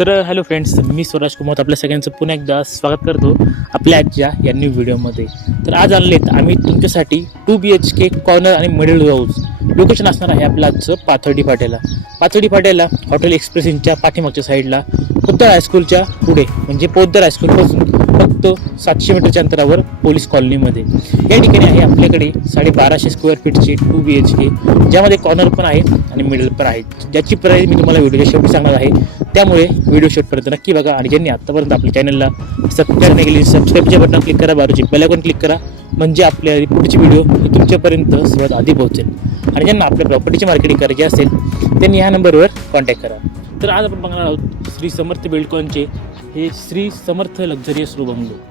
तर hello friends मी स्वराज कुमार आपल्या सगळ्यांचं पुन्हा एकदा स्वागत करतो आपल्या आजच्या या न्यू व्हिडिओमध्ये तर आज आणलेत आम्ही तुमच्यासाठी two B H K corner आणि मिडल हाऊस लोकेशन असणार आहे आपलं आजचं पाथर्डी फाट्याला. पाथर्डी फाट्याला हॉटेल एक्सप्रेस इनच्या पाठीमागच्या साईडला पोद्दार हायस्कूलच्या पुढे म्हणजे पोद्दार हायस्कूलपासून फक्त सातशे मीटरच्या अंतरावर पोलीस कॉलनीमध्ये या ठिकाणी आहे आपल्याकडे साडेबाराशे स्क्वेअर फीटचे टू बी एच के ज्यामध्ये कॉर्नर पण आहे आणि मिडल पण आहे. ज्याची प्राईस मी तुम्हाला व्हिडिओच्या शेवटी सांगणार आहे त्यामुळे व्हिडिओ शेवटपर्यंत नक्की बघा. आणि ज्यांनी आत्तापर्यंत आपल्या चॅनलला सबस्क्राईब नाही केली सबस्क्राईबचे बटन क्लिक करा बाजूची बेलायकॉन क्लिक करा. म्हणजे आपल्या पुढची व्हिडिओ तुमच्यापर्यंत सर्वात आधी पोहोचेल. आणि ज्यांना आपल्या प्रॉपर्टीची मार्केटिंग करायची असेल त्यांनी ह्या नंबरवर कॉन्टॅक्ट करा. तर आज आपण बघणार आहोत श्री समर्थ बिल्डकॉनचे हे Shri Samarth luxurious row bungalow.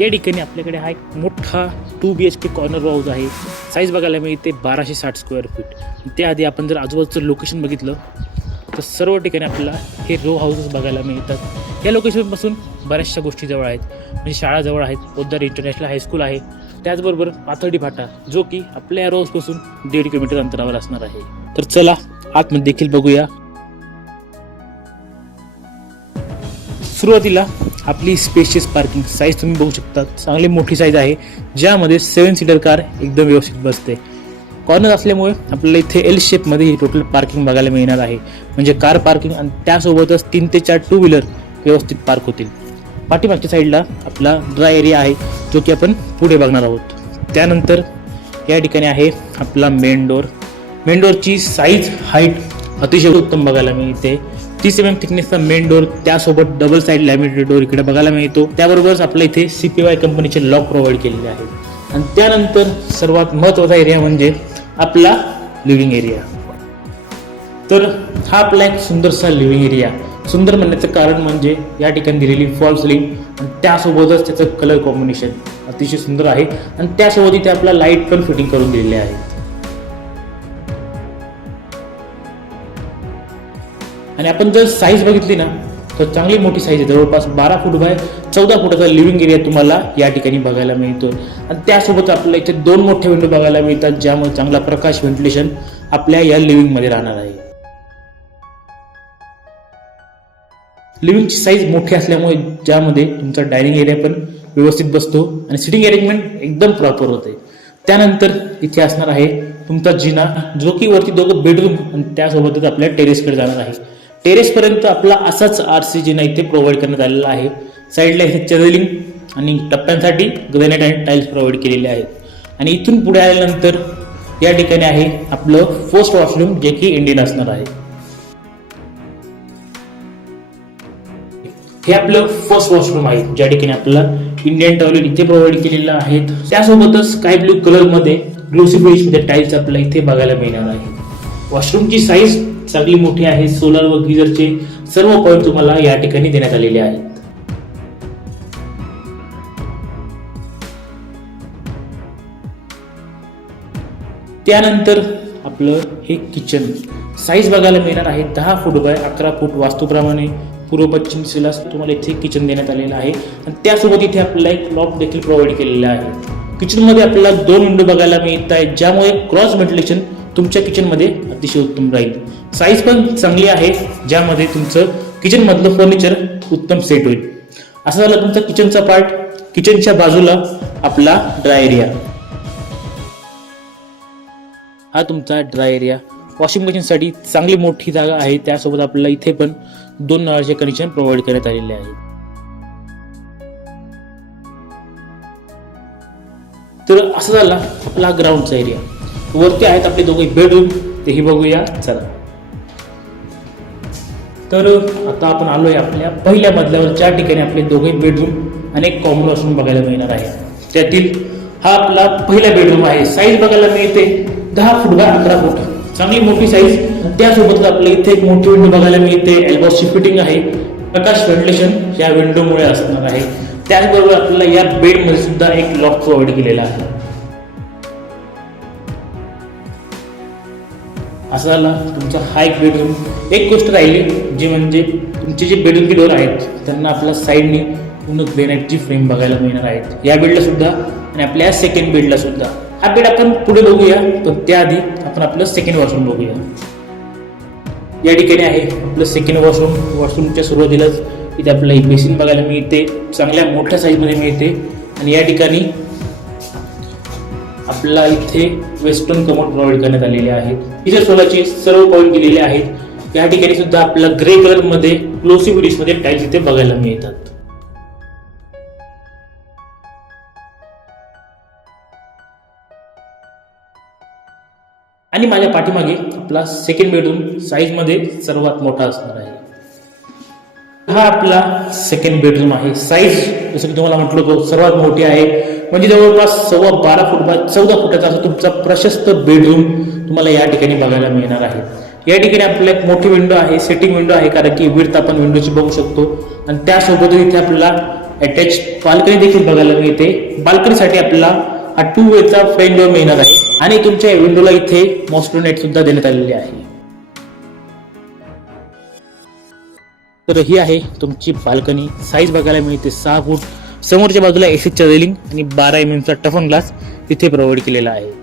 या ठिकाणी आपल्याकडे हा एक मोठा two B H K corner house आहे. साईज बघायला मिळते बाराशे साठ स्क्वेअर फीट त्याआधी आपण जर आजूबाजूचं लोकेशन बघितलं तर सर्व ठिकाणी आपल्याला हे रो हाऊसेस बघायला मिळतात. या लोकेशनपासून बऱ्याचशा गोष्टी जवळ आहेत. म्हणजे शाळा जवळ आहेत पोद्दार इंटरनॅशनल हायस्कूल आहे. त्याचबरोबर पाथर्डी फाटा जो की आपल्या या रोजपासून दीड किलोमीटर अंतरावर असणार आहे. तर चला आतमध्ये देखील बघूया. सुरुवातीला आपली स्पेशियस पार्किंग साईज तुम्ही बघू शकता. चांगली मोठी साईज आहे ज्यामध्ये सेवन सीटर कार एकदम व्यवस्थित बसते. कॉर्नर असल्यामुळे आपल्याला इथे एल शेपमध्ये ही टोटल पार्किंग बघायला मिळणार आहे. म्हणजे कार पार्किंग आणि त्यासोबतच तीन ते चार टू व्हीलर व्यवस्थित पार्क होतील. पाठीमागच्या साईडला आपला ड्राय एरिया आहे जो की आपण पुढे बघणार आहोत. त्यानंतर या ठिकाणी आहे आपला मेन डोर मेन डोरची साईज हाईट अतिशय उत्तम बघायला मिळते. तीस एम एम थिकनेसचा मेन डोर त्यासोबत डबल साईड लॅमिनेटेड डोर इकडे बघायला मिळतो. त्याबरोबरच आपल्या इथे सी पी वाय कंपनीचे लॉक प्रोव्हाइड केलेले आहेत आणि त्यानंतर सर्वात महत्त्वाचा एरिया म्हणजे आपला लिव्हिंग एरिया तर हा आपला एक सुंदरसा लिव्हिंग एरिया सुंदर म्हणण्याचं कारण म्हणजे या ठिकाणी दिलेली फॉल सिलिंग आणि त्यासोबतच त्याचं कलर कॉम्बिनेशन अतिशय सुंदर आहे. आणि त्यासोबत इथे आपला लाइट पण फिटिंग करून दिलेले आहे. आणि आपण जर साईज बघितली ना तर चांगली मोठी साईज आहे. जवळपास बारा फूट बाय चौदा फुटाचा लिव्हिंग एरिया तुम्हाला या ठिकाणी बघायला मिळतो आणि त्यासोबत आपल्याला इथे दोन मोठे विंडो बघायला मिळतात ज्यामुळे चांगला प्रकाश व्हेंटिलेशन आपल्या या लिव्हिंगमध्ये राहणार आहे. लिव्हिंगची साईज मोठी असल्यामुळे ज्यामध्ये तुमचा डायनिंग एरिया पण व्यवस्थित बसतो आणि सिटिंग अरेंजमेंट एकदम प्रॉपर होते. त्यानंतर इथे असणार आहे तुमचा जिना जो की वरती दोघं बेडरूम आणि त्यासोबतच आपल्या टेरेसकडे जाणार आहे. टेरेसपर्यंत आपला असाच आर सी जिना इथे प्रोव्हाइड करण्यात आलेला आहे. साईडला हे चॅनलिंग आणि टप्प्यांसाठी ग्रेनेट आणि टाईल्स प्रोव्हाइड केलेले आहेत. आणि इथून पुढे आल्यानंतर या ठिकाणी आहे आपलं फर्स्ट वॉशरूम जे की इंडियन असणार आहे. हे आपलं फर्स्ट वॉशरूम आहे. ज्या ठिकाणी आपल्याला इंडियन टॉयलेट इथे प्रोव्हाइड केलेलं आहे. त्यासोबतच स्काय ब्लू कलरमध्ये ग्लोसी बेजमध्ये टाईल्स आपल्याला इथे बघायला मिळणार आहे. वॉशरूमची साईज चांगली मोठी आहे. सोलर व गिझरचे सर्व पॉईंट तुम्हाला या ठिकाणी देण्यात आलेले आहेत. त्यानंतर आपलं हे किचन साईज बघायला मिळणार आहे दहा फूट बाय अकरा फूट वास्तूप्रमाणे. पूर्व पश्चिम दिशेला तुम्हाला इथे किचन देण्यात आलेलं आहे. आणि त्यासोबत इथे आपल्याला एक लॉक देखील प्रोव्हाइड केलेला आहे. किचनमध्ये आपल्याला दोन विंडो बघायला मिळत आहेत ज्यामुळे क्रॉस व्हेंटिलेशन तुमच्या किचनमध्ये अतिशय उत्तम राहील. साईज पण चांगली आहे ज्यामध्ये तुमचं किचनमधलं फर्निचर उत्तम सेट होईल. असं झालं तुमचा किचनचा पार्ट किचनच्या बाजूला आपला ड्राय एरिया हा तुमचा ड्राय एरिया वॉशिंग मशीनसाठी चांगली मोठी जागा आहे त्यासोबत आपल्याला इथे पण दोन नळाचे कनेक्शन प्रोव्हाइड करण्यात आलेले आहे. तर असं झाला आपला ग्राउंडचा एरिया वरती आहेत आपले दोघे बेडरूम तेही बघूया. चला. तर आता आपण आलोय आपल्या पहिल्या मजल्यावर ज्या ठिकाणी आपले दोघे बेडरूम आणि एक कॉमन वॉशरूम बघायला मिळणार आहे. त्यातील हा आपला पहिला बेडरूम आहे. साईज बघायला मिळते. दहा फूट बाय अकरा फूट. चांगली मोठी साईज त्यासोबतच आपल्या इथे एक मोठी विंडो बघायला मिळते. एल्बॉसची फिटिंग आहे. प्रकाश व्हेंटिलेशन या विंडोमुळे असणार आहे. त्याचबरोबर आपल्याला या बेडमध्ये सुद्धा एक लॉक प्रोव्हाइड केलेला आहे. असा झाला तुमचा हा एक बेडरूम एक गोष्ट राहिली जी म्हणजे तुमचे जे बेडरूमचे डोर आहेत त्यांना आपल्या साईडने पूर्ण ग्रेनाईटची फ्रेम बघायला मिळणार आहेत. या बेडला सुद्धा आणि आपल्या सेकंड बेडला सुद्धा. हा बेड आपण पुढे बघूया पण त्याआधी आपण आपलं सेकंड वॉशरूम बघूया. या ठिकाणी आहे आपलं सेकंड वॉशरूम वॉशरूमच्या सुरुवातीलाच इथे आपल्याला एक बेसिन बघायला मिळते चांगल्या मोठ्या साईजमध्ये मिळते. आणि या ठिकाणी आपल्याला इथे वेस्टर्न कमोड प्रोव्हाइड करण्यात आलेले आहेत. इथे सोलाचे सर्व पॉईंट दिलेले आहेत. या ठिकाणी सुद्धा आपल्याला ग्रे कलरमध्ये क्लोसिव्हमध्ये टाईल्स इथे बघायला मिळतात. आणि माझ्या पाठीमागे आपला सेकंड बेडरूम साईजमध्ये सर्वात मोठा असणार आहे. हा आपला सेकंड बेडरूम आहे. साईज जसं की तुम्हाला म्हटलं तो सर्वात मोठी आहे. म्हणजे जवळपास सव्वा बारा फूट बा चौदा फुटाचा असा तुमचा प्रशस्त बेडरूम तुम्हाला या ठिकाणी बघायला मिळणार आहे. या ठिकाणी आपल्याला एक मोठी विंडो आहे सेटिंग विंडो आहे कारण की विर्थ आपण विंडोची बघू शकतो. आणि त्यासोबतच इथे आपल्याला अटॅच बाल्कनी देखील बघायला मिळते. बाल्कनीसाठी आपल्याला हा टू वेचा फ्रेंड डोअर मिळणार आहे. आणि तुमच्या विंडोला इथे मॉस्टो नेट सुद्धा देण्यात आलेली आहे. तर ही आहे तुमची बाल्कनी साईज बघायला मिळते सहा फूट. समोरच्या बाजूला एसीच्या रेलिंग आणि बारा एम एमचा टफन ग्लास तिथे प्रोव्हाइड केलेला आहे.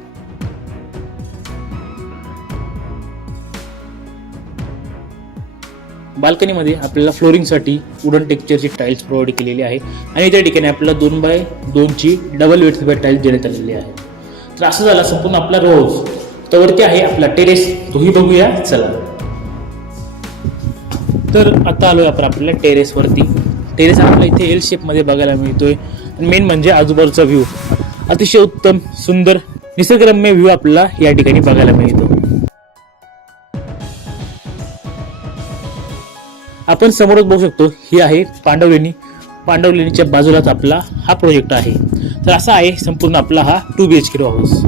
बाल्कनीमध्ये आपल्याला फ्लोरिंगसाठी वुडन टेक्चरची टाईल्स प्रोव्हाइड केलेली आहे. आणि त्या ठिकाणी आपल्याला दोन बाय दोनची डबल वेट बाय टाईल्स देण्यात आलेली आहे. तर असं झालं संपूर्ण आपला रोज तर वरती आहे आपला टेरेस तोही बघूया चला. तर आता आलोय आपण आपल्या टेरेसवरती टेरेस आपल्याला इथे एल शेपमध्ये बघायला मिळतोय. मेन म्हणजे आजूबाजूचा व्ह्यू अतिशय उत्तम सुंदर निसर्गरम्य व्ह्यू आपल्याला या ठिकाणी बघायला मिळतो. आपण समोरच बघू शकतो ही आहे पांडवलेणी. पांडवलेणीच्या बाजूलाच आपला हा प्रोजेक्ट आहे. तर असा आहे संपूर्ण आपला हा two B H K house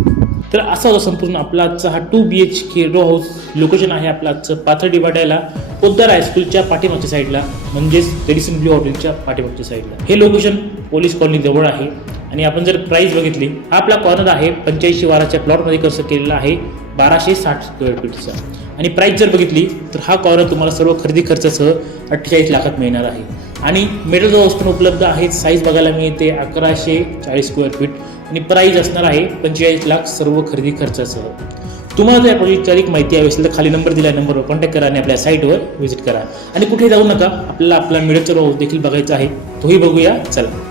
तर असा होता संपूर्ण आपला आजचा हा two B H K row house location आहे आपला आजचं पाथर्डी वाड्याला पोद्दार हायस्कूलच्या पाठीमागच्या साईडला म्हणजेच रेडिसन ब्ल्यू हॉटेलच्या पाठीमागच्या साईडला हे लोकेशन पोलीस कॉलनी जवळ आहे आणि आपण जर प्राईस बघितली हा आपला कॉर्नर आहे पंच्याऐंशी वाराच्या प्लॉटमध्ये कसं केलेला आहे बाराशे साठ स्क्वेअर फीटचा आणि प्राईस जर बघितली तर हा कॉर्नर तुम्हाला सर्व खरेदी खर्चासह अठ्ठेचाळीस लाखात मिळणार आहे. आणि मेडल हाऊस पण उपलब्ध आहेत साईज बघायला मिळते अकराशे चाळीस स्क्वेअर फीट आणि प्राईज असणार आहे पंचेचाळीस लाख सर्व खरेदी खर्चासह. तुम्हाला जर या प्रोजेक्टची अधिक माहिती हवी असेल तर खाली नंबर दिला नंबरवर कॉन्टॅक्ट करा आणि आपल्या साईटवर व्हिजिट करा. आणि कुठे जाऊ नका आपल्याला आपला मिडलचा देखील बघायचा आहे. तोही बघूया. चला.